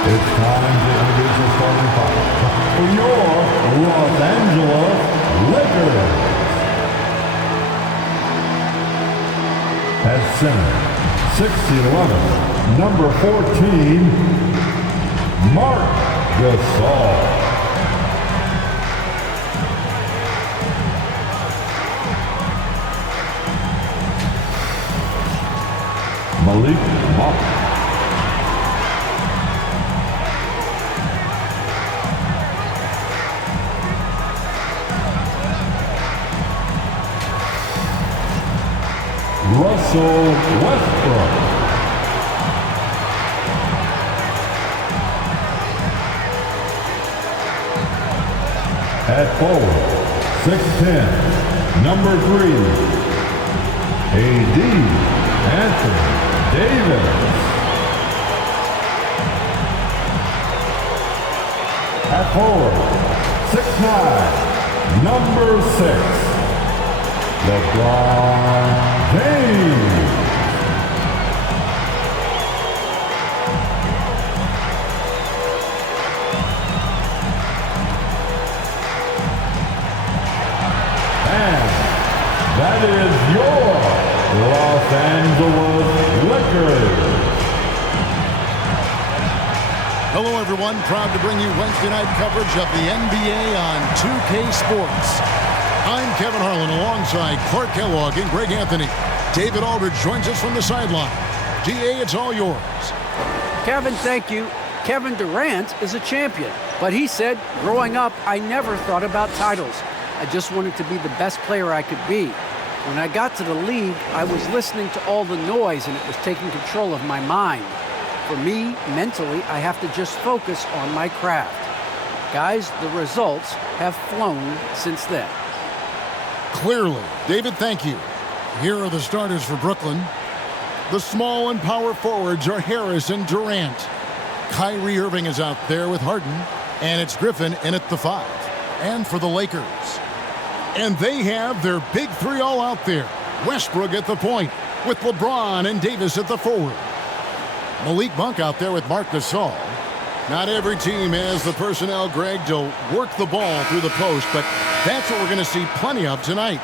It's time to introduce the starting five for your Los Angeles Lakers. At center, 6'11", number 14, Marc Gasol. Malik Monk. Russell Westbrook. At forward, 6'10", number 3, A.D. Anthony Davis. At forward, 6'9", number 6, LeBron James. And that is your Los Angeles Lakers. Hello, everyone. Proud to bring you Wednesday night coverage of the NBA on 2K Sports. I'm Kevin Harlan alongside Clark Kellogg and Greg Anthony. David Aldridge joins us from the sideline. DA, it's all yours. Kevin, thank you. Kevin Durant is a champion, but he said, growing up, I never thought about titles. I just wanted to be the best player I could be. When I got to the league, I was listening to all the noise and it was taking control of my mind. For me, mentally, I have to just focus on my craft. Guys, the results have flown since then. Clearly. David, thank you. Here are the starters for Brooklyn. The small and power forwards are Harris and Durant. Kyrie Irving is out there with Harden, and it's Griffin in at the 5. And for the Lakers. And they have their big three all out there. Westbrook at the point, with LeBron and Davis at the forward. Malik Monk out there with Marc Gasol. Not every team has the personnel, Greg, to work the ball through the post, but that's what we're going to see plenty of tonight.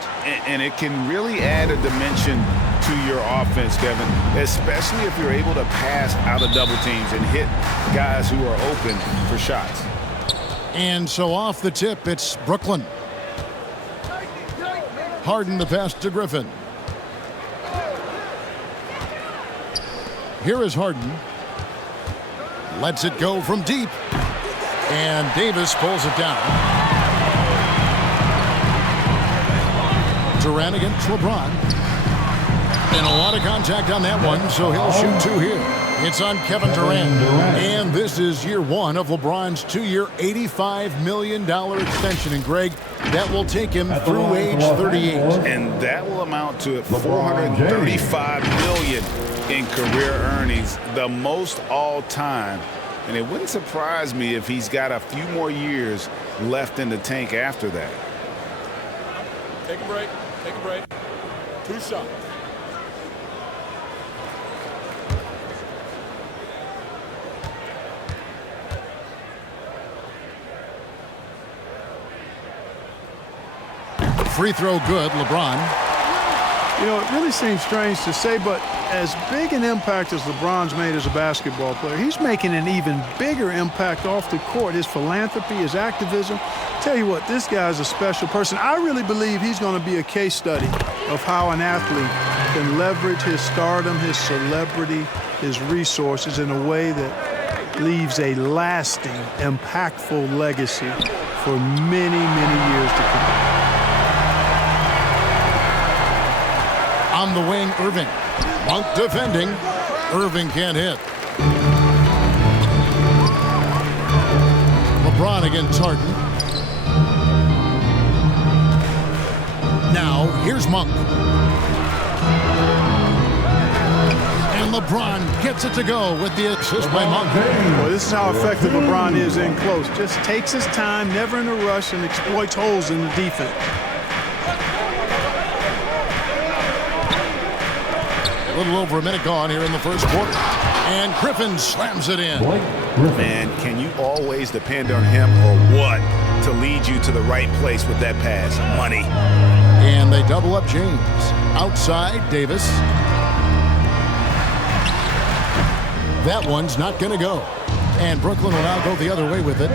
And it can really add a dimension to your offense, Kevin, especially if you're able to pass out of double teams and hit guys who are open for shots. And so off the tip, it's Brooklyn. Harden the pass to Griffin. Here is Harden. Lets it go from deep. And Davis pulls it down. Durant against LeBron. And a lot of contact on that one, so he'll shoot 2 here. It's on Kevin Durant. And this is year 1 of LeBron's 2-year, $85 million extension. And Greg, that will take him through age 38. And that will amount to $435 million in career earnings, the most all time. And it wouldn't surprise me if he's got a few more years left in the tank after that. Take a break. Take a break. 2 shots. Free throw good, LeBron. You know, it really seems strange to say, but as big an impact as LeBron's made as a basketball player, he's making an even bigger impact off the court. His philanthropy, his activism. Tell you what, this guy's a special person. I really believe he's going to be a case study of how an athlete can leverage his stardom, his celebrity, his resources in a way that leaves a lasting, impactful legacy for many, many years to come. On the wing, Irving. Monk defending. Irving can't hit. LeBron against Harden. Now, here's Monk. And LeBron gets it to go with the assist by Monk. Well, this is how effective LeBron is in close. Just takes his time, never in a rush, and exploits holes in the defense. A little over a minute gone here in the first quarter. And Griffin slams it in. Blake Griffin. Man, can you always depend on him or what to lead you to the right place with that pass? Money. And they double up James. Outside, Davis. That one's not going to go. And Brooklyn will now go the other way with it.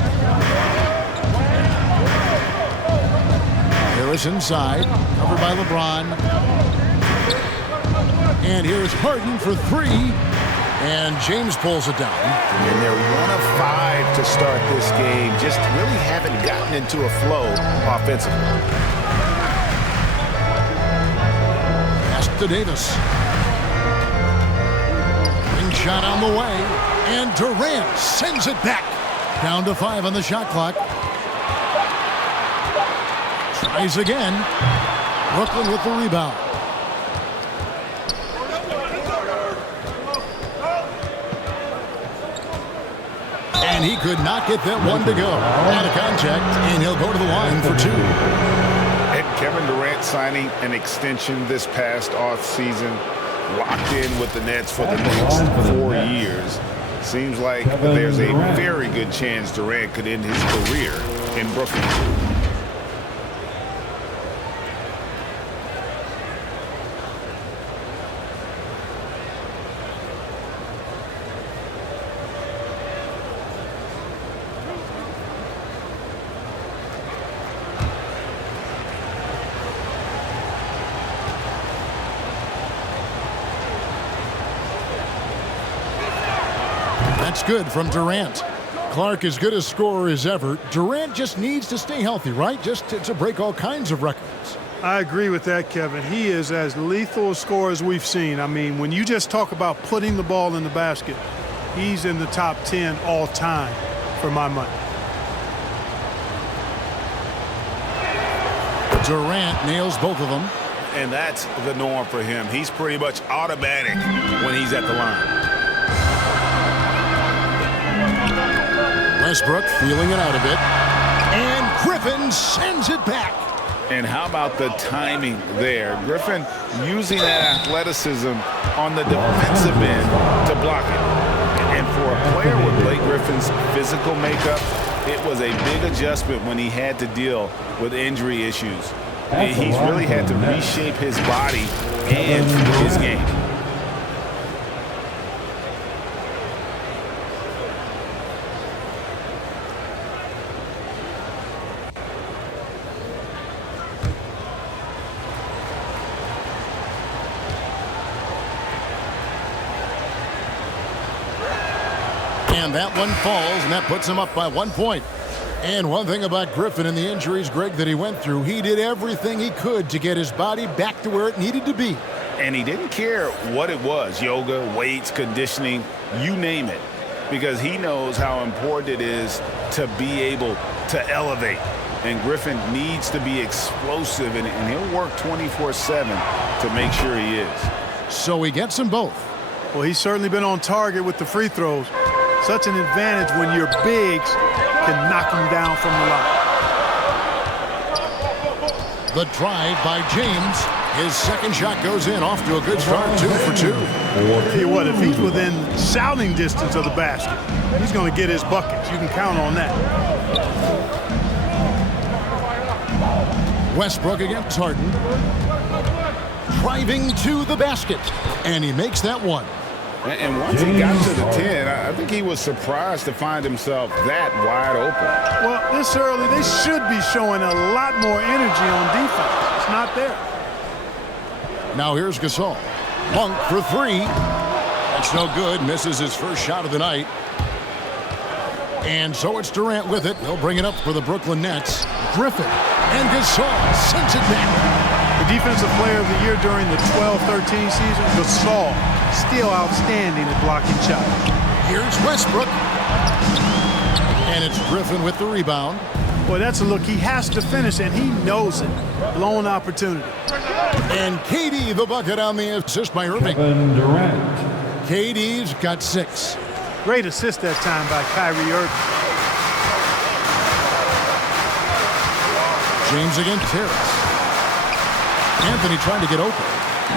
Harris inside, covered by LeBron. And here's Harden for three. And James pulls it down. And they're 1 of 5 to start this game. Just really haven't gotten into a flow offensively. Pass to Davis. Ring shot on the way. And Durant sends it back. Down to 5 on the shot clock. Tries again. Brooklyn with the rebound. And he could not get that one to go. Out of contact, and he'll go to the line for 2. And Kevin Durant signing an extension this past offseason, locked in with the Nets for the next 4 years. Seems like there's a very good chance Durant could end his career in Brooklyn. That's good from Durant. Clark as good a scorer as ever. Durant just needs to stay healthy, right? Just to break all kinds of records. I agree with that, Kevin. He is as lethal a scorer as we've seen. I mean, when you just talk about putting the ball in the basket, he's in the top 10 all time for my money. Durant nails both of them. And that's the norm for him. He's pretty much automatic when he's at the line. Westbrook feeling it out a bit. And Griffin sends it back. And how about the timing there? Griffin using that athleticism on the defensive end to block it. And for a player with Blake Griffin's physical makeup, it was a big adjustment when he had to deal with injury issues. He's really had to reshape his body and his game. And that one falls, and that puts him up by 1 point. And one thing about Griffin and the injuries, Greg, that he went through, he did everything he could to get his body back to where it needed to be. And he didn't care what it was, yoga, weights, conditioning, you name it, because he knows how important it is to be able to elevate. And Griffin needs to be explosive, and he'll work 24/7 to make sure he is. So he gets them both. Well, he's certainly been on target with the free throws. Such an advantage when your bigs can knock them down from the line. The drive by James. His second shot goes in, off to a good start, 2 for 2. Tell you what, if he's within shouting distance of the basket, he's going to get his buckets. You can count on that. Westbrook against Harden. Driving to the basket. And he makes that one. And once he got to the 10, I think he was surprised to find himself that wide open. Well, this early, they should be showing a lot more energy on defense. It's not there. Now here's Gasol. Monk for 3. That's no good. Misses his first shot of the night. And so it's Durant with it. He'll bring it up for the Brooklyn Nets. Griffin and Gasol sends it back. The defensive player of the year during the 12-13 season, Gasol, still outstanding at blocking shots. Here's Westbrook. And it's Griffin with the rebound. Boy, that's a look he has to finish, and he knows it. Blown opportunity. And KD the bucket on the assist by Irving. Kevin Durant. KD's got 6. Great assist that time by Kyrie Irving. James against Harris. Anthony trying to get open.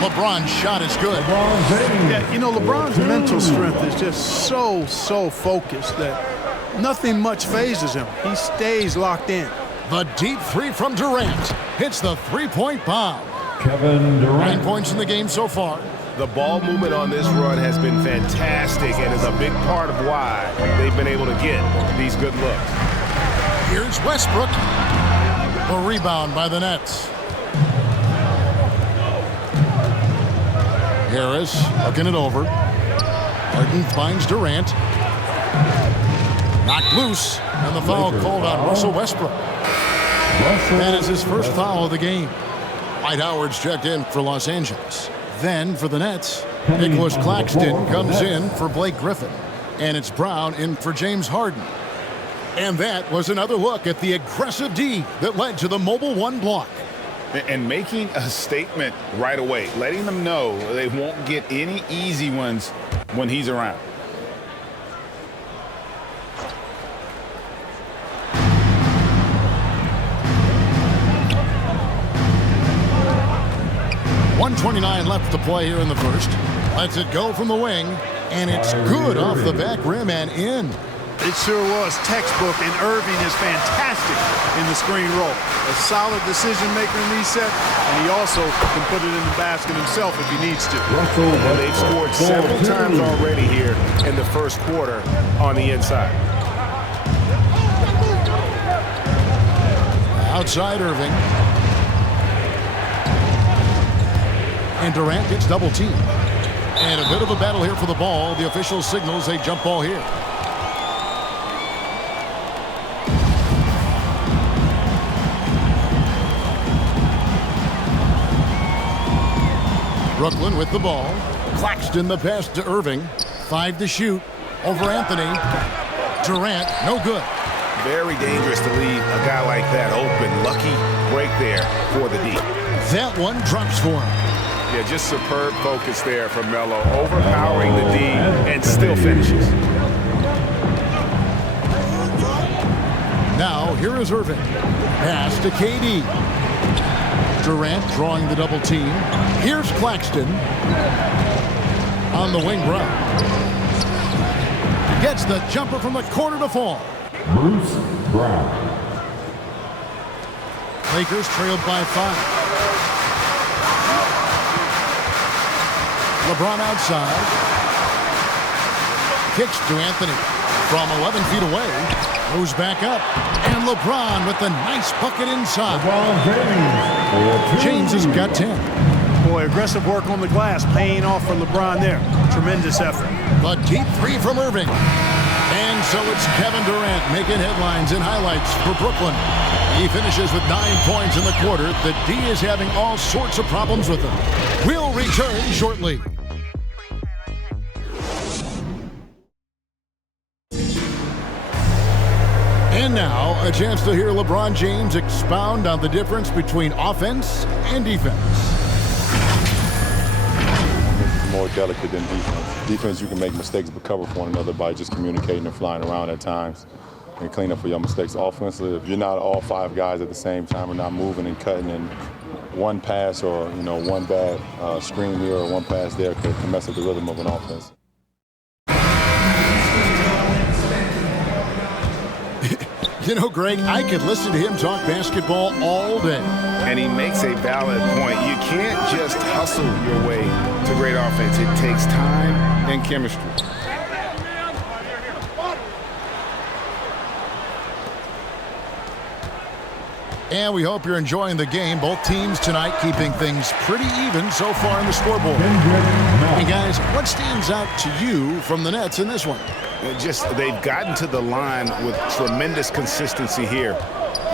LeBron's shot is good. LeBron James. Yeah, you know, LeBron's mental strength is just so focused that nothing much phases him. He stays locked in. The deep three from Durant hits the three-point bomb. Kevin 9 Durant. points in the game so far. The ball movement on this run has been fantastic and is a big part of why they've been able to get these good looks. Here's Westbrook. A rebound by the Nets. Harris hooking it over. Harden finds Durant. Knocked loose, and the foul called on Russell Westbrook. That is his first foul of the game. Dwight Howard's checked in for Los Angeles. Then for the Nets, Nicholas Claxton comes in for Blake Griffin. And it's Brown in for James Harden. And that was another look at the aggressive D that led to the Mobile One block. And making a statement right away, letting them know they won't get any easy ones when he's around. .129 left to play here in the first. Lets it go from the wing, and it's good off the back rim and in. It sure was textbook, and Irving is fantastic in the screen roll. A solid decision maker in these sets, and he also can put it in the basket himself if he needs to. And they've scored several times already here in the first quarter on the inside. Outside Irving. And Durant gets double teamed. And a bit of a battle here for the ball. The official signals a jump ball here. Brooklyn with the ball. Claxton the pass to Irving. 5 to shoot. Over Anthony. Durant, no good. Very dangerous to leave a guy like that open. Lucky break there for the D. That one drops for him. Yeah, just superb focus there from Melo, overpowering the D and still finishes. Now, here is Irving. Pass to KD. Durant drawing the double team. Here's Claxton. On the wing, Brown. Gets the jumper from the corner to fall. Bruce Brown. Lakers trailed by 5. LeBron outside. Kicks to Anthony from 11 feet away. Moves back up. And LeBron with the nice bucket inside. LeBron James. James has got 10. Boy, aggressive work on the glass, paying off for LeBron there. Tremendous effort. The deep three from Irving. And so it's Kevin Durant making headlines and highlights for Brooklyn. He finishes with 9 points in the quarter. The D is having all sorts of problems with him. We'll return shortly. And now, a chance to hear LeBron James expound on the difference between offense and defense. It's more delicate than defense. Defense, you can make mistakes but cover for one another by just communicating and flying around at times and clean up for your mistakes. Offensively, if you're not all 5 guys at the same time or not moving and cutting, and one pass or one bad screen here or one pass there can mess up the rhythm of an offense. You know, Greg, I could listen to him talk basketball all day. And he makes a valid point. You can't just hustle your way to great offense. It takes time and chemistry. And we hope you're enjoying the game. Both teams tonight keeping things pretty even so far in the scoreboard. Hey, guys, what stands out to you from the Nets in this one? Just they've gotten to the line with tremendous consistency here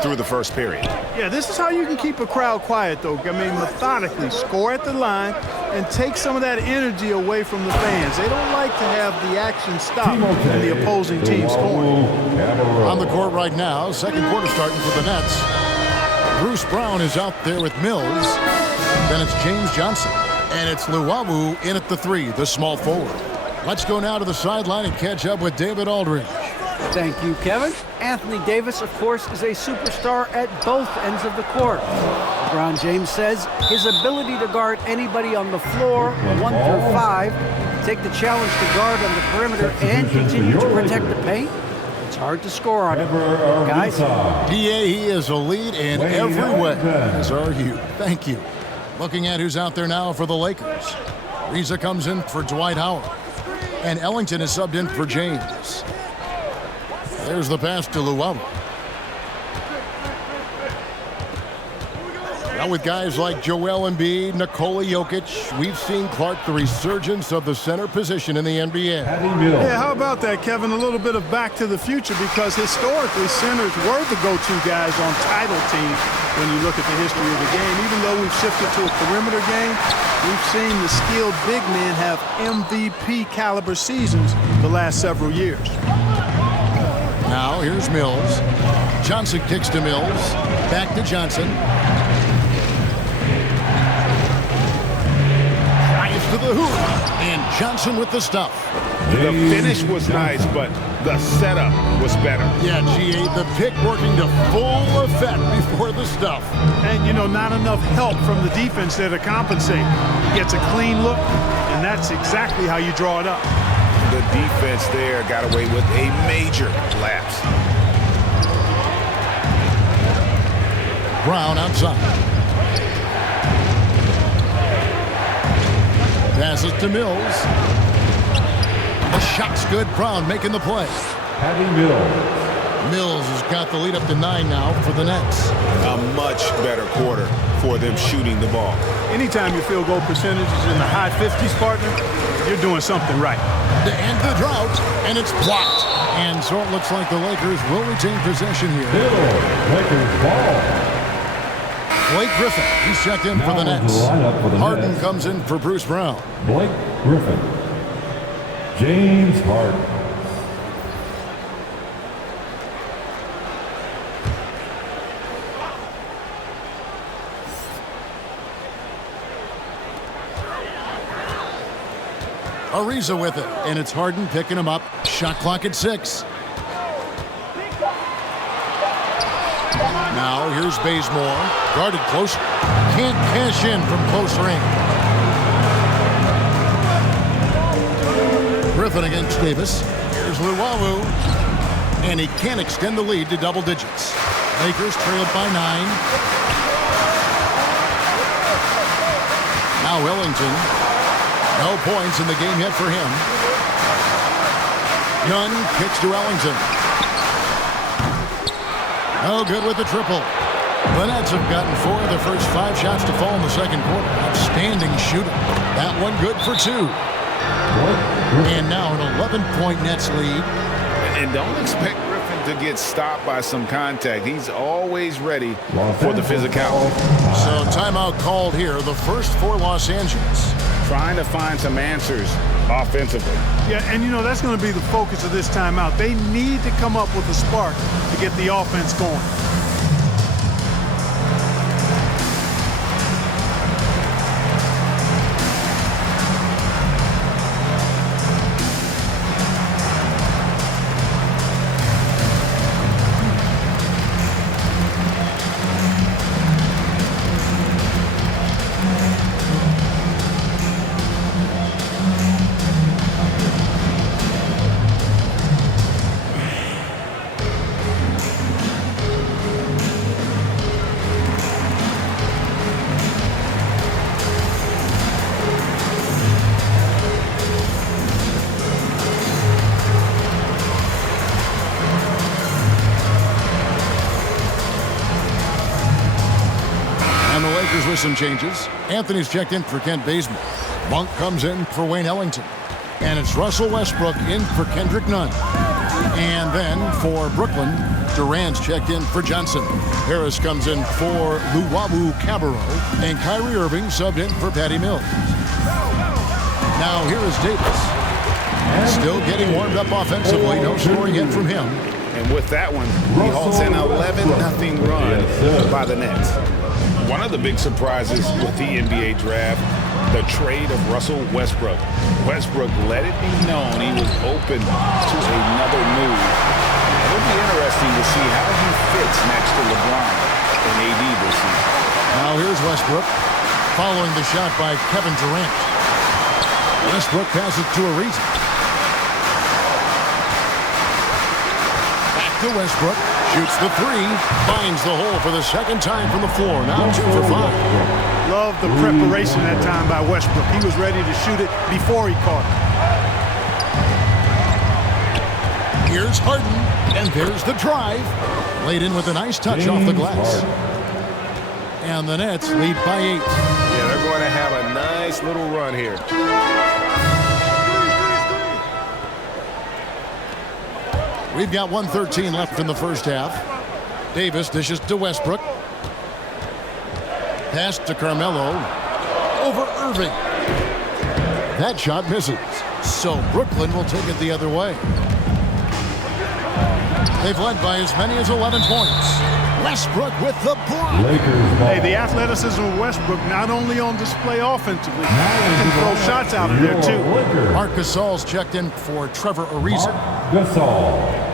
through the first period. Yeah, this is how you can keep a crowd quiet, though. I mean, methodically score at the line and take some of that energy away from the fans. They don't like to have the action stop and the opposing team scoring. On the court right now, second quarter starting for the Nets. Bruce Brown is out there with Mills. Then it's James Johnson. And it's Luwawu in at the 3, the small forward. Let's go now to the sideline and catch up with David Aldridge. Thank you, Kevin. Anthony Davis, of course, is a superstar at both ends of the court. LeBron James says his ability to guard anybody on the floor, 1 through 5, take the challenge to guard on the perimeter and continue to protect the paint, it's hard to score on him. Guys, PA, he is a lead in every way, as are you. Thank you. Looking at who's out there now for the Lakers. Ariza comes in for Dwight Howard. And Ellington is subbed in for James. There's the pass to Luwawu. Now with guys like Joel Embiid, Nikola Jokic, we've seen, Clark, the resurgence of the center position in the NBA. Yeah, how about that, Kevin? A little bit of back to the future, because historically centers were the go-to guys on title teams when you look at the history of the game. Even though we've shifted to a perimeter game, we've seen the skilled big men have MVP caliber seasons the last several years. Now here's Mills. Johnson kicks to Mills. Back to Johnson. To the hoop, and Johnson with the stuff. The finish was nice, but the setup was better. Yeah, GA, the pick working to full effect before the stuff. And, you know, not enough help from the defense there to compensate. Gets a clean look, and that's exactly how you draw it up. The defense there got away with a major lapse. Brown outside. Passes to Mills. The shot's good. Brown making the play. Patty Mills. Mills has got the lead up to 9 now for the Nets. A much better quarter for them shooting the ball. Anytime your field goal percentage is in the high 50s, partner, you're doing something right. To end the drought, and it's blocked. And so it looks like the Lakers will retain possession here. Lakers ball. Blake Griffin, he's checked in for the Nets. Harden comes in for Bruce Brown. Blake Griffin. James Harden. Ariza with it, and it's Harden picking him up. Shot clock at 6. Now here's Bazemore, guarded close, can't cash in from close range. Griffin against Davis. Here's Luwawu, and he can't extend the lead to double digits. Lakers trailed by 9. Now Ellington, no points in the game yet for him. Nunn kicks to Ellington. No good with the triple. The Nets have gotten 4 of their first 5 shots to fall in the second quarter. Outstanding shooting. That one good for 2. And now an 11-point Nets lead. And don't expect Griffin to get stopped by some contact. He's always ready for the physicality. So timeout called here. The first for Los Angeles. Trying to find some answers offensively. Yeah, and you know, that's going to be the focus of this timeout. They need to come up with a spark to get the offense going. With some changes. Anthony's checked in for Kent Bazemore. Monk comes in for Wayne Ellington. And it's Russell Westbrook in for Kendrick Nunn. And then for Brooklyn, Durant's checked in for Johnson. Harris comes in for Luwawu-Cabarrot. And Kyrie Irving subbed in for Patty Mills. Now here is Davis. Still getting warmed up offensively. No scoring yet from him. And with that one, he halts an 11-0 run by the Nets. One of the big surprises with the NBA draft, the trade of Russell Westbrook. Westbrook let it be known he was open to another move. It'll be interesting to see how he fits next to LeBron and AD this season. Now here's Westbrook, following the shot by Kevin Durant. Westbrook passes to Ariza. Back to Westbrook. Shoots the three. Finds the hole for the second time from the floor. Now 2 for 5. Love the preparation that time by Westbrook. He was ready to shoot it before he caught it. Here's Harden. And there's the drive. Laid in with a nice touch off the glass. And the Nets lead by 8. Yeah, they're going to have a nice little run here. We've got 1:13 left in the first half. Davis dishes to Westbrook. Pass to Carmelo. Over Irving. That shot misses. So Brooklyn will take it the other way. They've led by as many as 11 points. Westbrook with the block. Hey, the athleticism of Westbrook not only on display offensively, he can throw shots out of there too. Marc Gasol's checked in for Trevor Ariza. Gasol.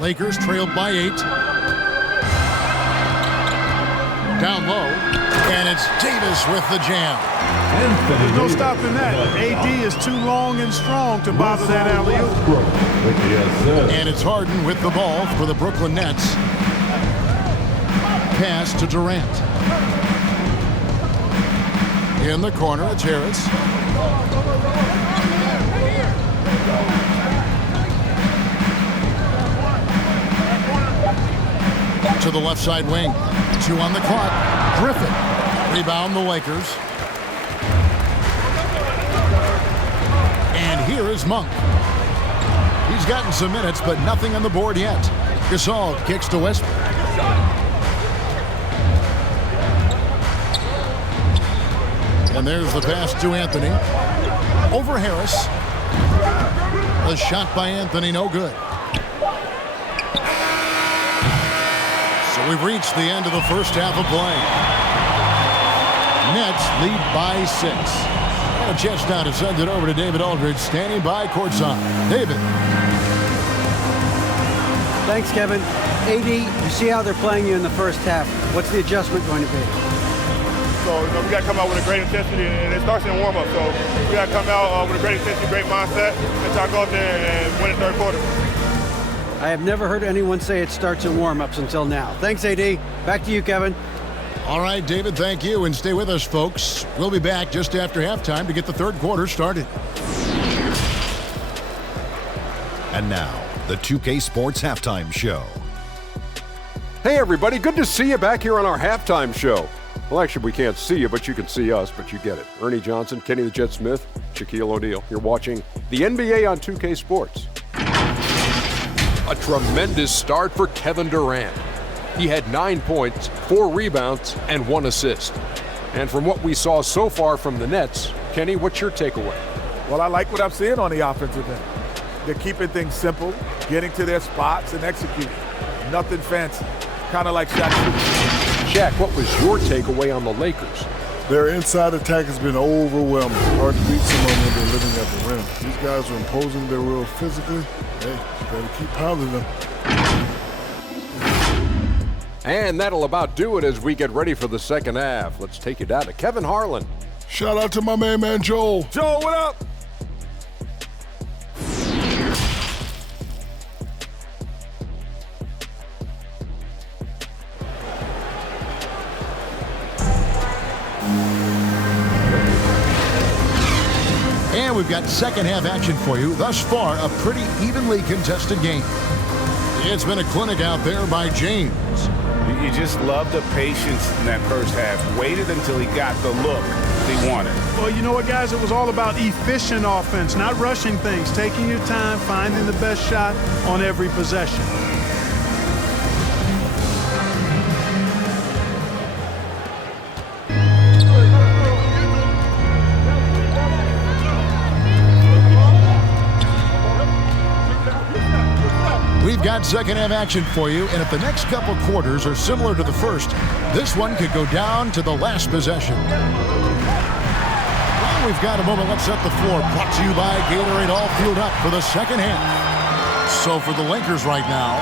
Lakers trailed by 8. Down low. And it's Davis with the jam. There's no stopping that. AD is too long and strong to bother that alley-oop. And it's Harden with the ball for the Brooklyn Nets. Pass to Durant. In the corner, it's Harris. To the left side wing. 2 on the clock. Griffin. Rebound the Lakers. And here is Monk. He's gotten some minutes, but nothing on the board yet. Gasol kicks to Westbrook. And there's the pass to Anthony. Over Harris. The shot by Anthony, no good. So we've reached the end of the first half of play. Nets lead by 6. And a chance now to send it over to David Aldridge, standing by courtside. David. Thanks, Kevin. AD, you see how they're playing you in the first half. What's the adjustment going to be? So, we got to come out with a great intensity, and it starts in warm-up. So, we got to come out with a great intensity, great mindset, and try to go out there and win the third quarter. I have never heard anyone say it starts in warm-ups until now. Thanks, AD. Back to you, Kevin. All right, David, thank you. And stay with us, folks. We'll be back just after halftime to get the third quarter started. And now, the 2K Sports Halftime Show. Hey, everybody. Good to see you back here on our halftime show. Well, actually, we can't see you, but you can see us, but you get it. Ernie Johnson, Kenny the Jet Smith, Shaquille O'Neal. You're watching the NBA on 2K Sports. A tremendous start for Kevin Durant. He had 9 points, 4 rebounds, and 1 assist. And from what we saw so far from the Nets, Kenny, what's your takeaway? Well, I like what I'm seeing on the offensive end. They're keeping things simple, getting to their spots, and executing. Nothing fancy. Kind of like Shaq. Shaq, what was your takeaway on the Lakers? Their inside attack has been overwhelming. Hard to beat someone when they're living at the rim. These guys are imposing their will physically. Hey, you better keep pounding them. And that'll about do it as we get ready for the second half. Let's take you down to Kevin Harlan. Shout out to my main man, Joel. Joel, what up? And we've got second half action for you. Thus far, a pretty evenly contested game. It's been a clinic out there by James. You just love the patience in that first half. Waited until he got the look he wanted. Well, you know what, guys? It was all about efficient offense, not rushing things, taking your time, finding the best shot on every possession. We've got second half action for you, and if the next couple quarters are similar to the first, this one could go down to the last possession. Well, we've got a moment. Let's set the floor. Brought to you by Gatorade, all fueled up for the second half. So for the Lakers right now,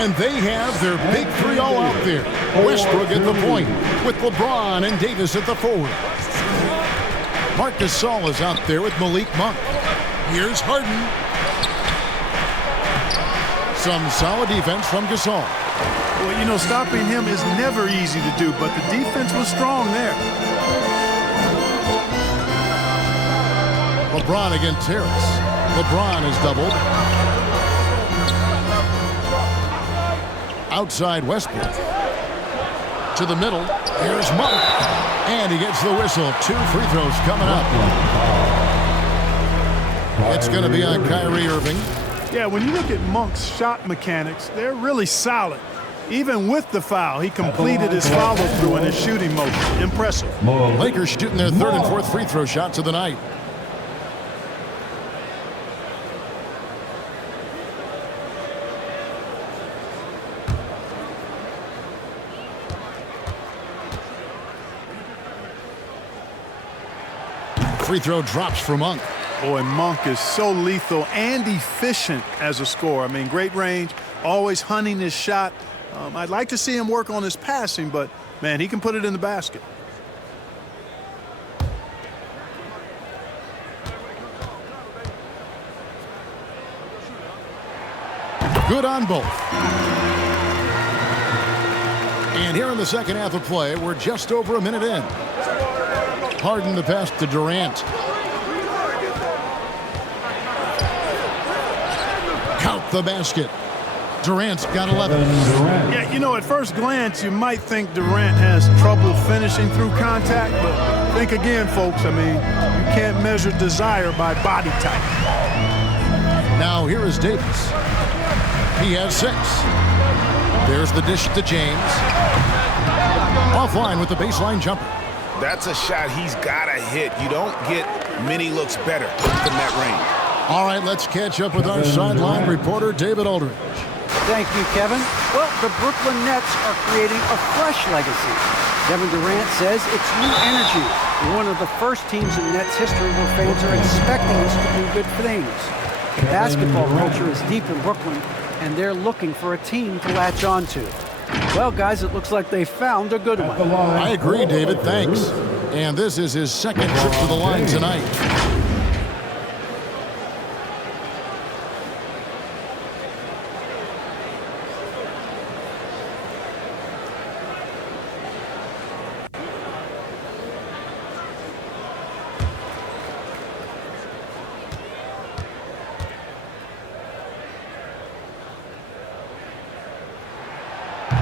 And they have their big three all out there. Westbrook at the point with LeBron and Davis at the forward. Marc Gasol is out there with Malik Monk. Here's Harden. Some solid defense from Gasol. Well, you know, stopping him is never easy to do, but the defense was strong there. LeBron against Harris. LeBron is doubled. Outside Westbrook. To the middle. Here's Monk. And he gets the whistle. 2 free throws coming up. It's going to be on Kyrie Irving. Yeah, when you look at Monk's shot mechanics, they're really solid. Even with the foul, he completed his follow-through in his shooting motion. Impressive. Lakers shooting their 3rd and 4th free throw shots of the night. Free throw drops for Monk. Boy, Monk is so lethal and efficient as a scorer. I mean, great range, always hunting his shot. I'd like to see him work on his passing, but, man, he can put it in the basket. Good on both. And here in the second half of play, we're just over a minute in. Harden the pass to Durant. Count the basket. Durant's got 11. Yeah, you know, at first glance, you might think Durant has trouble finishing through contact, but think again, folks. I mean, you can't measure desire by body type. Now here is Davis. He has 6. There's the dish to James. Offline with the baseline jumper. That's a shot he's got to hit. You don't get many looks better from that range. All right, let's catch up with our sideline reporter, David Aldridge. Thank you, Kevin. Well, the Brooklyn Nets are creating a fresh legacy. Kevin Durant says it's new energy. We're one of the first teams in Nets history where fans are expecting us to do good things. Basketball culture is deep in Brooklyn, and they're looking for a team to latch on to. Well, guys, it looks like they found a good one. I agree, David. Thanks. And this is his second trip to the line tonight.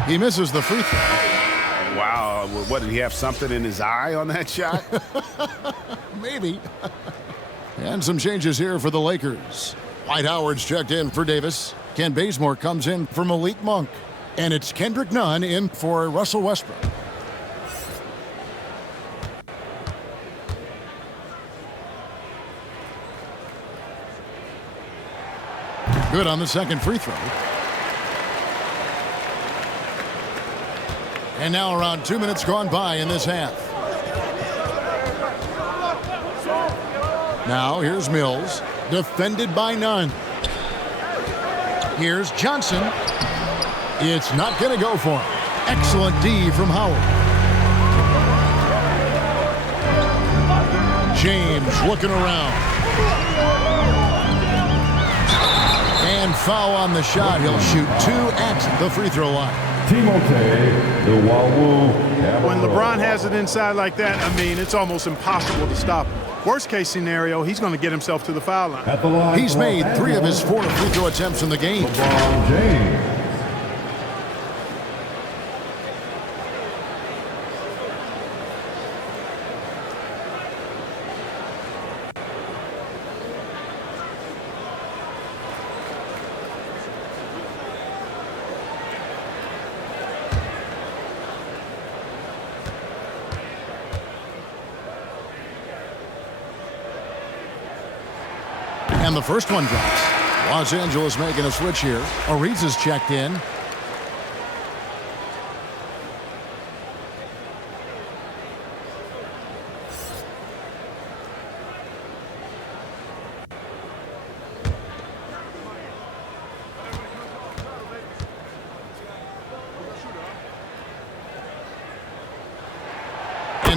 He misses the free throw. Wow. What, did he have something in his eye on that shot? Maybe. And some changes here for the Lakers. Dwight Howard's checked in for Davis. Ken Bazemore comes in for Malik Monk. And it's Kendrick Nunn in for Russell Westbrook. Good on the second free throw. And now around 2 minutes gone by in this half. Now here's Mills, defended by Nunn. Here's Johnson. It's not going to go for him. Excellent D from Howard. James looking around. And foul on the shot. He'll shoot 2 at the free throw line. When LeBron has it inside like that, I mean, it's almost impossible to stop him. Worst case scenario, he's going to get himself to the foul line. He's made 3 of his 4 free throw attempts in the game. LeBron James. And the first one drops. Los Angeles making a switch here. Ariza's checked in.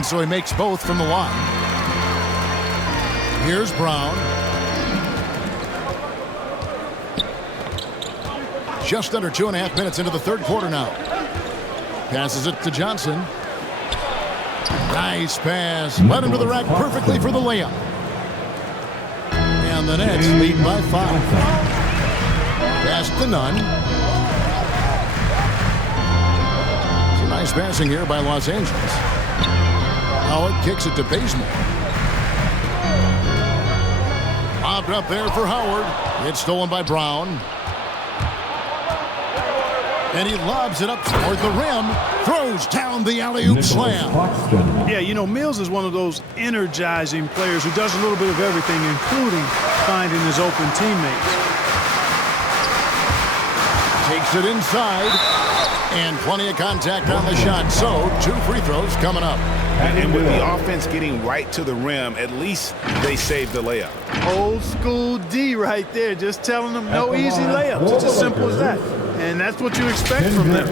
And so he makes both from the line. Here's Brown. Just under 2.5 minutes into the third quarter now. Passes it to Johnson. Nice pass. Led him to the rack perfectly for the layup. And the Nets lead by 5. Pass to Nunn. Some nice passing here by Los Angeles. Howard kicks it to Bazemore. Bobbed up there for Howard. It's stolen by Brown. And he lobs it up toward the rim. Throws down the alley-oop slam. Yeah, you know, Mills is one of those energizing players who does a little bit of everything, including finding his open teammates. Takes it inside. And plenty of contact on the shot. So, 2 free throws coming up. And with the offense getting right to the rim, at least they saved the layup. Old school D right there, just telling them no easy layups. It's as simple as that. And that's what you expect from them.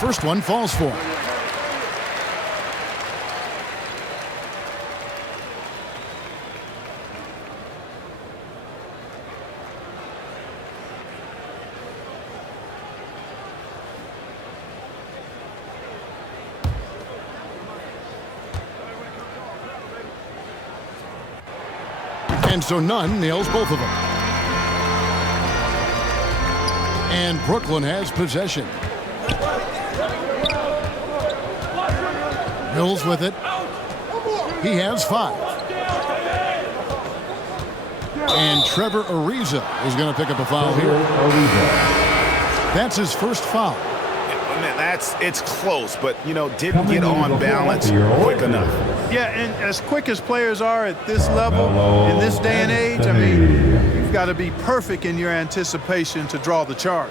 First one falls for him. And so Nunn nails both of them. And Brooklyn has possession. Mills with it. He has 5. And Trevor Ariza is going to pick up a foul here. That's his first foul. It's close, but, you know, didn't get on balance quick enough. Yeah, and as quick as players are at this level, in this day and age, I mean, you've got to be perfect in your anticipation to draw the charge.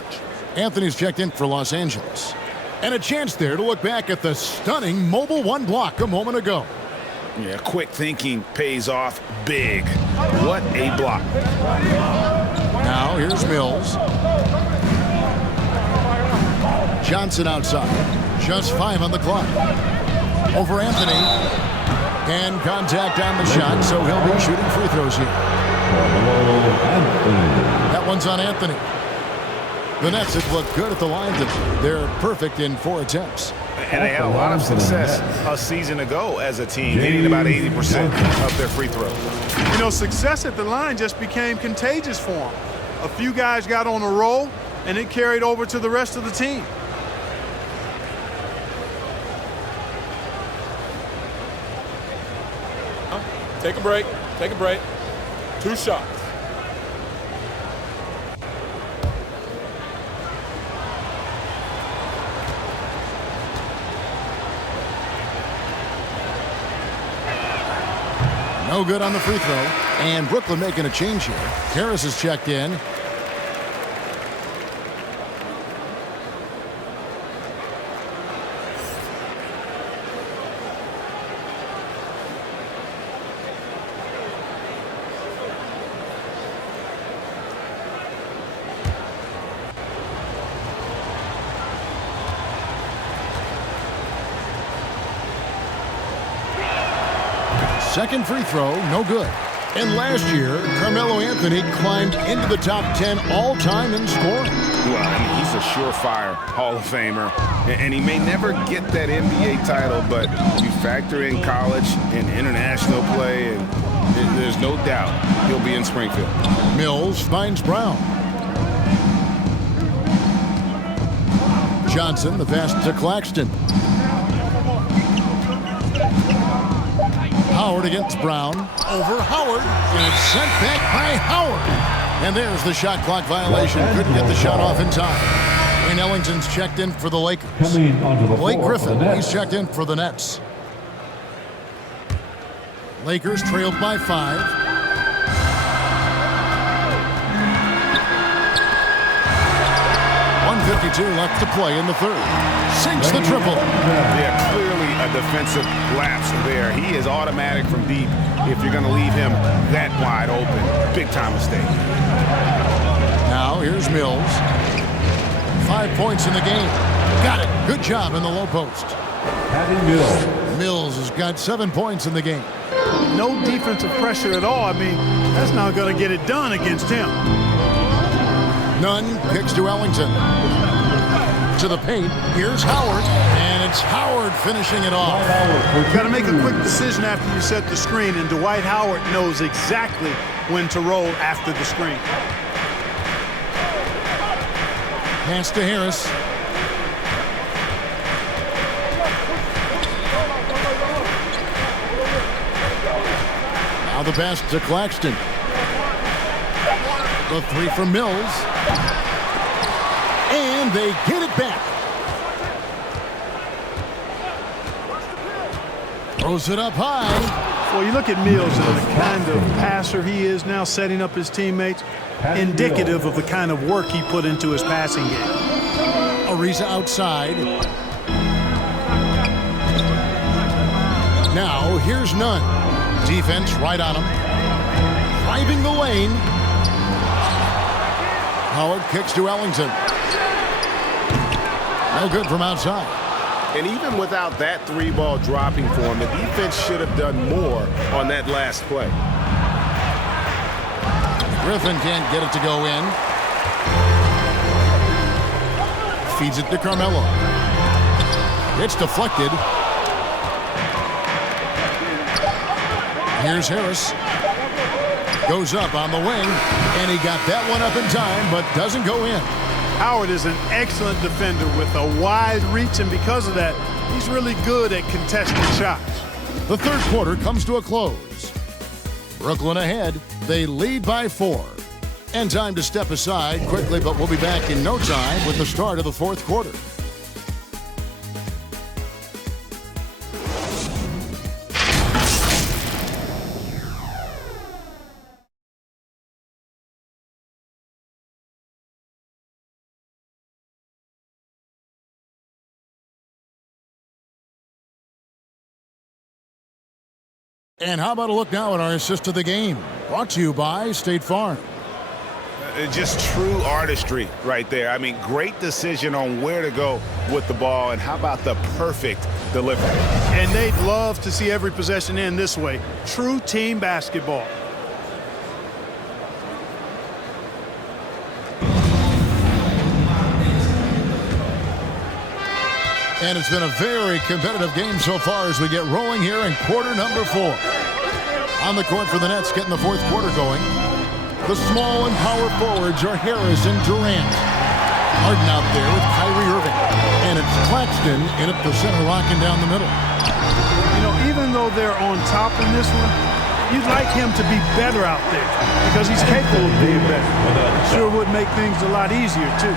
Anthony's checked in for Los Angeles. And a chance there to look back at the stunning Mobile One block a moment ago. Yeah, quick thinking pays off big. What a block. Now here's Mills. Johnson outside. Just 5 on the clock. Over Anthony. And contact on the shot, so he'll be shooting free throws here. That one's on Anthony. The Nets have looked good at the line today. They're perfect in 4 attempts. And they had a lot of success a season ago as a team, hitting about 80% of their free throws. You know, success at the line just became contagious for them. A few guys got on a roll, and it carried over to the rest of the team. Take a break. Take a break. 2 shots. No good on the free throw. And Brooklyn making a change here. Harris is checked in. Second free throw, no good. And last year, Carmelo Anthony climbed into the top 10 all-time in scoring. Well, I mean, he's a surefire Hall of Famer, and he may never get that NBA title, but you factor in college and international play, and there's no doubt he'll be in Springfield. Mills finds Brown. Johnson, the pass to Claxton. Howard against Brown. Over Howard. And it's sent back by Howard. And there's the shot clock violation. Couldn't get the shot off in time. Wayne Ellington's checked in for the Lakers. Blake Griffin, he's checked in for the Nets. Lakers trailed by 5. 1:52 left to play in the third. Sinks the triple. Yeah, clearly a defensive lapse there. He is automatic from deep if you're going to leave him that wide open. Big time mistake. Now here's Mills. 5 points in the game. Got it. Good job in the low post. Patty Mills. Mills has got 7 points in the game. No defensive pressure at all. I mean, that's not going to get it done against him. Nunn kicks to Ellington. To the paint. Here's Howard. And it's Howard finishing it off. You've got to make a quick decision after you set the screen, and Dwight Howard knows exactly when to roll after the screen. Pass to Harris. Now the pass to Claxton. The three from Mills. And they get it back. Throws it up high. Well, you look at Mills and the kind of passer he is now, setting up his teammates, indicative of the kind of work he put into his passing game. Ariza outside. Now here's Nunn. Defense right on him. Driving the lane. Howard kicks to Ellington. No good from outside. And even without that three ball dropping for him, the defense should have done more on that last play. Griffin can't get it to go in. Feeds it to Carmelo. It's deflected. Here's Harris. Goes up on the wing, and he got that one up in time, but doesn't go in. Howard is an excellent defender with a wide reach, and because of that, he's really good at contested shots. The third quarter comes to a close. Brooklyn ahead. They lead by 4. And time to step aside quickly, but we'll be back in no time with the start of the fourth quarter. And how about a look now at our assist of the game? Brought to you by State Farm. Just true artistry right there. I mean, great decision on where to go with the ball, and how about the perfect delivery? And they'd love to see every possession end this way. True team basketball. And it's been a very competitive game so far as we get rolling here in quarter number 4. On the court for the Nets, getting the fourth quarter going. The small and power forwards are Harris and Durant. Harden out there with Kyrie Irving. And it's Claxton in at the center, rocking down the middle. You know, even though they're on top in this one, you'd like him to be better out there because he's capable of being better. Sure would make things a lot easier, too.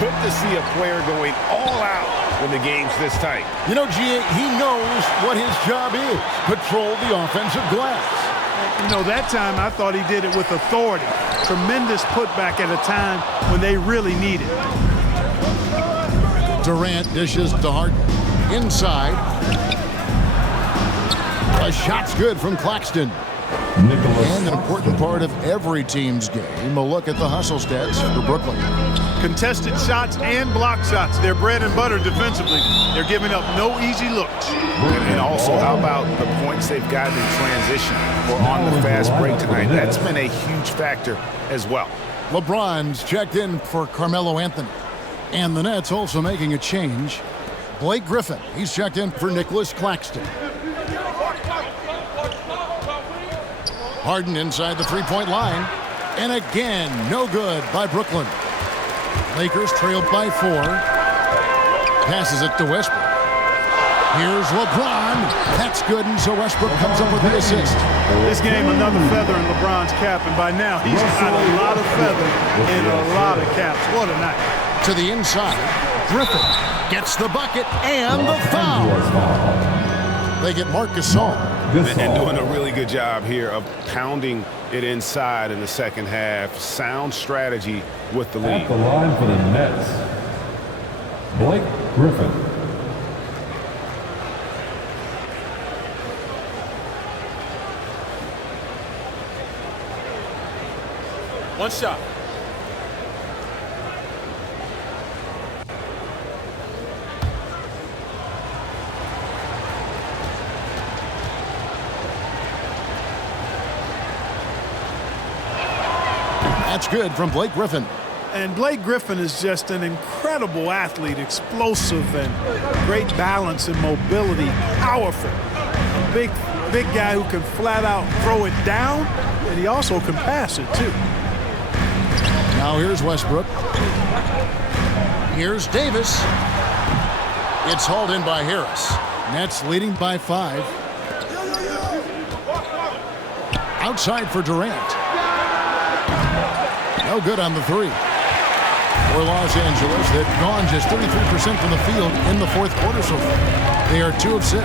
Good to see a player going all out when the game's this tight. You know, G.A., he knows what his job is. Control the offensive glass. You know, that time I thought he did it with authority. Tremendous putback at a time when they really need it. Durant dishes to Harden. Inside. A shot's good from Claxton. And an important part of every team's game, a look at the hustle stats for Brooklyn. Contested shots and block shots. They're bread and butter defensively. They're giving up no easy looks. And also, how about the points they've gotten in transition or on the fast break tonight? That's been a huge factor as well. LeBron's checked in for Carmelo Anthony. And the Nets also making a change. Blake Griffin, he's checked in for Nicholas Claxton. Harden inside the three-point line. And again, no good by Brooklyn. Lakers trailed by 4. Passes it to Westbrook. Here's LeBron. That's good, and so Westbrook comes up with the assist. This game, another feather in LeBron's cap, and by now he's got a lot of feather and a lot of caps. What a night. To the inside, Griffin gets the bucket and the foul. They get Marc Gasol. And doing a really good job here of pounding it inside in the second half. Sound strategy with the lead. At the line for the Nets, Blake Griffin. One shot. That's good from Blake Griffin. And Blake Griffin is just an incredible athlete, explosive and great balance and mobility, powerful. A big guy who can flat out throw it down, and he also can pass it too. Now here's Westbrook. Here's Davis. It's hauled in by Harris. Nets leading by 5. Outside for Durant. No good on the 3. For Los Angeles, they've gone just 33% from the field in the fourth quarter so far. They are 2 of 6.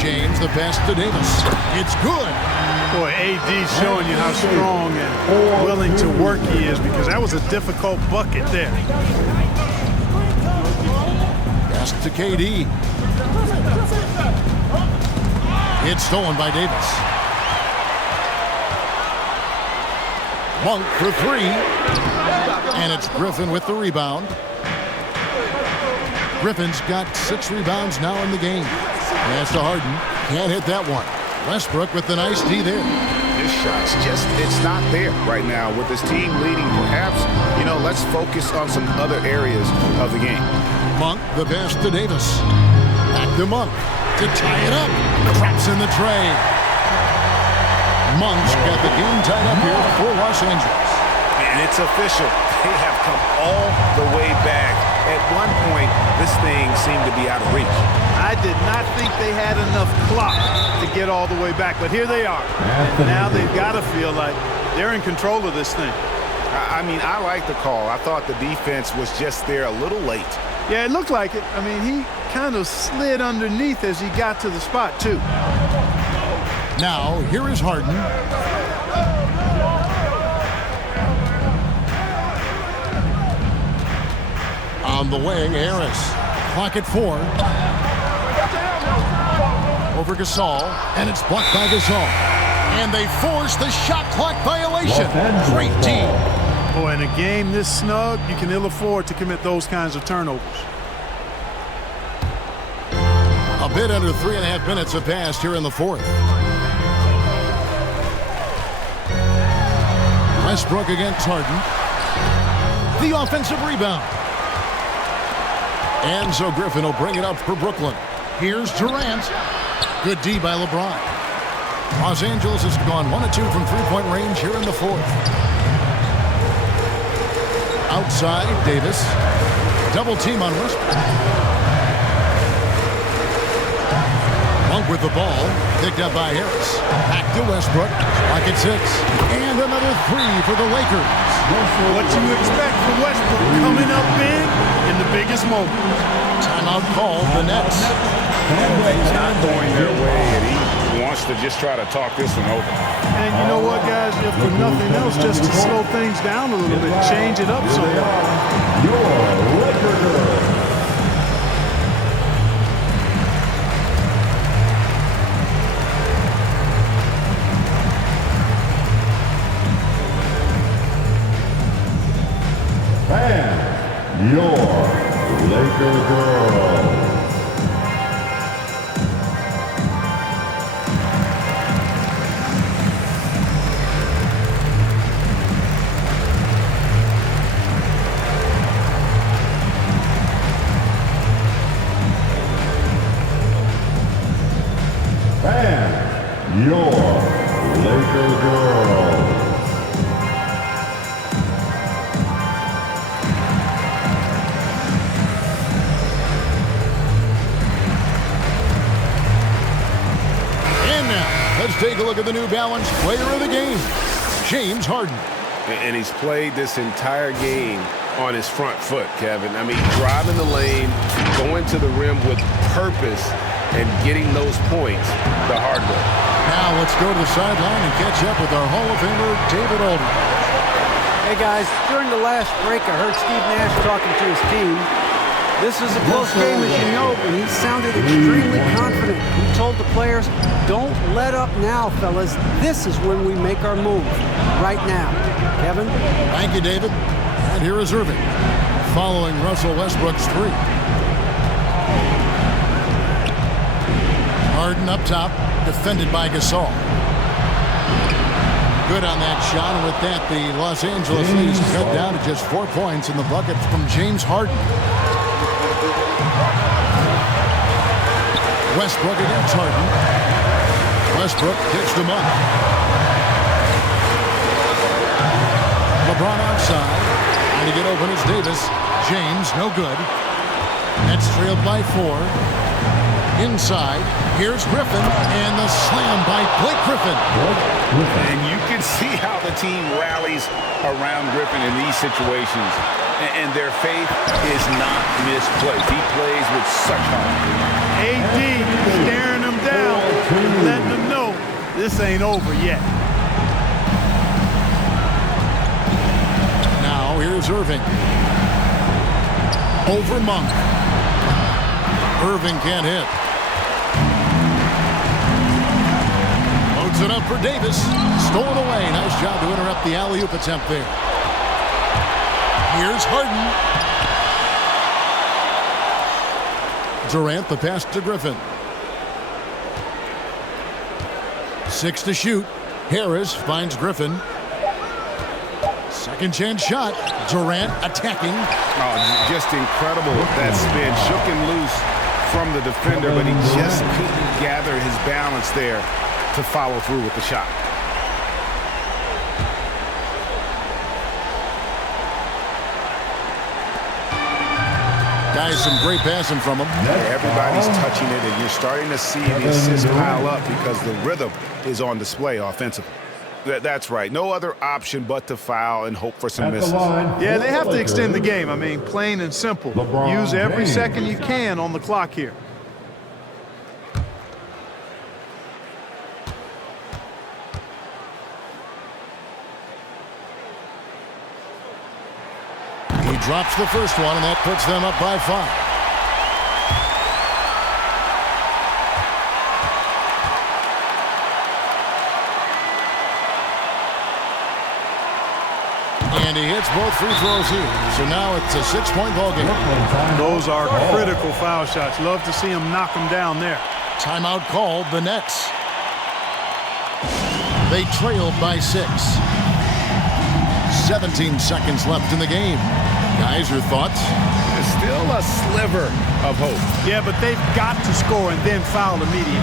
James, the pass to Davis. It's good. Boy, AD showing you how strong and willing to work he is, because that was a difficult bucket there. Pass to KD. It's stolen by Davis. Monk for 3. And it's Griffin with the rebound. Griffin's got 6 rebounds now in the game. Pass to Harden. Can't hit that one. Westbrook with the nice D there. This shot's just, it's not there right now with this team leading. Perhaps, let's focus on some other areas of the game. Monk, the pass to Davis. Back to Monk to tie it up. Drops in the tray. Monk's got the game tied up here for Los Angeles. And it's official. They have come all the way back. At one point, this thing seemed to be out of reach. I did not think they had enough clock to get all the way back, but here they are. And now they've got to feel like they're in control of this thing. I mean, I like the call. I thought the defense was just there a little late. Yeah, it looked like it. I mean, he kind of slid underneath as he got to the spot, too. Now, here is Harden. On the wing, Harris. Clock at 4. Over Gasol, and it's blocked by Gasol. And they force the shot clock violation. Great team. Boy, in a game this snug, you can ill afford to commit those kinds of turnovers. A bit under 3.5 minutes have passed here in the fourth. Westbrook against Harden. The offensive rebound. And so Griffin will bring it up for Brooklyn. Here's Durant. Good D by LeBron. Los Angeles has gone 1 of 2 from three-point range here in the fourth. Outside, Davis. Double team on Westbrook. Monk with the ball. Picked up by Harris. Back to Westbrook. Like at 6. And another 3 for the Lakers. What you expect from Westbrook coming up big in the biggest moment. Timeout called the Nets. Things not going their way, and he wants to just try to talk this one over. And you know what, guys? If for nothing else, just to slow things down a little bit, change it up somewhat. Your Laker girl. And your Laker girl. And your Laker girl. Let's take a look at the New Balance player of the game, James Harden. And he's played this entire game on his front foot, Kevin. I mean, driving the lane, going to the rim with purpose, and getting those points the hard way. Now let's go to the sideline and catch up with our Hall of Famer, David Aldridge. Hey guys, during the last break, I heard Steve Nash talking to his team. This is a close game, as you know, and he sounded extremely confident. He told the players, don't let up now, fellas. This is when we make our move. Right now. Kevin? Thank you, David. And here is Irving, following Russell Westbrook's three. Harden up top, defended by Gasol. Good on that shot, and with that, the Los Angeles lead is cut down to just 4 points in the bucket from James Harden. Westbrook against Harden. Westbrook kicks him up. LeBron outside. Trying to get open is Davis. James, no good. Nets trailed by 4. Inside, here's Griffin, and the slam by Blake Griffin. And you can see how the team rallies around Griffin in these situations. And their faith is not misplaced. He plays with such heart. AD staring him down, letting them know this ain't over yet. Now here's Irving. Over Monk. Irving can't hit. Loads it up for Davis. Stolen away. Nice job to interrupt the alley-oop attempt there. Here's Harden. Durant, the pass to Griffin. 6 to shoot. Harris finds Griffin. Second chance shot. Durant attacking. Oh, just incredible that spin. Shook him loose from the defender, but he just couldn't gather his balance there to follow through with the shot. Guys, some great passing from him. Everybody's touching it, and you're starting to see the assists pile up because the rhythm is on display offensively. That's right. No other option but to foul and hope for some misses. Yeah, they have to extend the game. I mean, plain and simple. Use every second you can on the clock here. He drops the first one, and that puts them up by 5. And he hits both free throws here. So now it's a 6-point ball game. Those are critical foul shots. Love to see him knock them down there. Timeout called, the Nets. They trailed by 6. 17 seconds left in the game. Guys, your thoughts? There's still a sliver of hope. Yeah, but they've got to score and then foul immediately.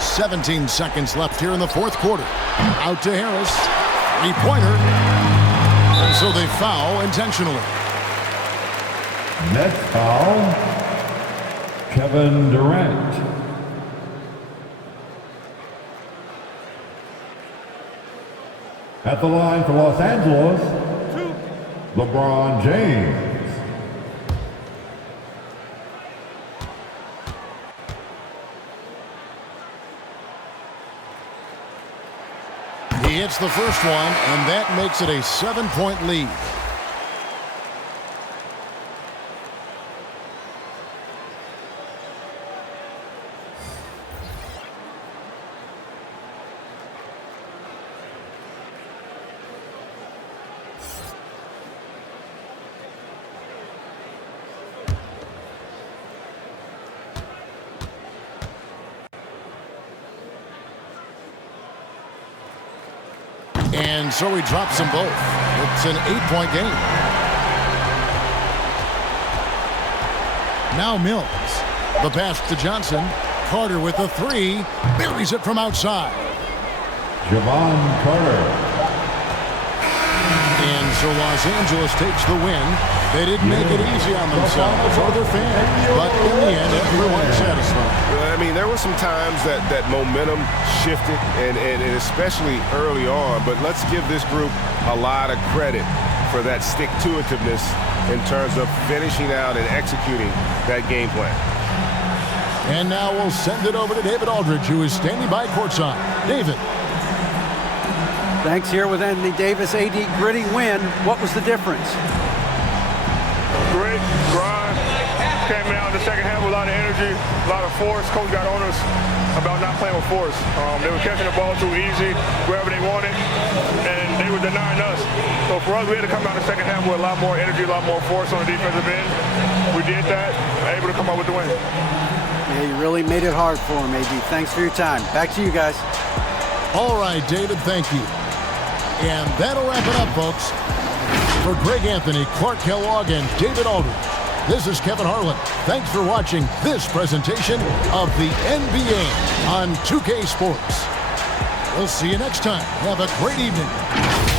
.17 seconds left here in the fourth quarter. Out to Harris. 3-pointer. And so they foul intentionally. Next foul, Kevin Durant. At the line for Los Angeles, LeBron James. He hits the first one, and that makes it a 7-point lead. And so he drops them both. It's an 8-point game. Now Mills. The pass to Johnson. Carter with the three. Buries it from outside. Javon Carter. And so Los Angeles takes the win. They didn't make it easy on themselves or their fans, but in the end, everyone's satisfied. Well, I mean, there were some times that momentum shifted, and especially early on, but let's give this group a lot of credit for that stick-to-itiveness in terms of finishing out and executing that game plan. And now we'll send it over to David Aldridge, who is standing by courtside. David. Thanks. Here with Anthony Davis. AD, gritty win. What was the difference? Grit, grind. Came out in the second half with a lot of energy, a lot of force. Coach got on us about not playing with force. They were catching the ball too easy, wherever they wanted, and they were denying us. So for us, we had to come out in the second half with a lot more energy, a lot more force on the defensive end. We did that, able to come up with the win. Yeah, you really made it hard for him, AD. Thanks for your time. Back to you guys. All right, David, thank you. And that'll wrap it up, folks. For Greg Anthony, Clark Kellogg, and David Aldridge, this is Kevin Harlan. Thanks for watching this presentation of the NBA on 2K Sports. We'll see you next time. Have a great evening.